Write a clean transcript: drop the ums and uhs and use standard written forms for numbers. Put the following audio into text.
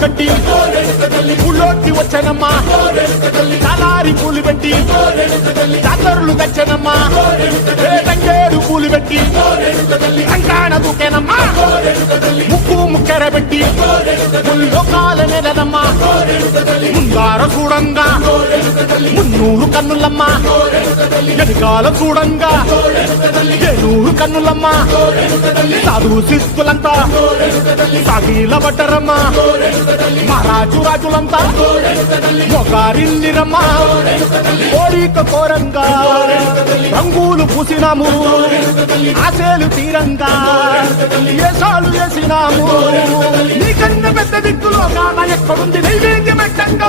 కట్టి ఊళ్ళోకి వచ్చానమ్మా తలారి పూలు పెట్టి జాతరులు తెచ్చానమ్మా తంగేరు పూలు పెట్టి రంగాణ దూకేనమ్మా ముక్కు ముక్కెర పెట్టి ముల్లోకాల నెలనమ్మా ముందార చూడంగా మున్నూరు కన్నులమ్మా ఎనకాల చూడంగా ఏనూరు కన్నులమ్మా సాధు శిస్తులంతా సాగిల బట్టరమ్మా మహారాజు రాజులంతా మొగారిల్లిరమ్మా కోరిక కోరంగా రంగులు పూసినాము ఆశలు తీరంగా ఏసాలు వేసినాము నీకన్నా పెద్ద దిక్కులో కాన ఎక్కడుంది నైవేద్యం ఎట్టంగా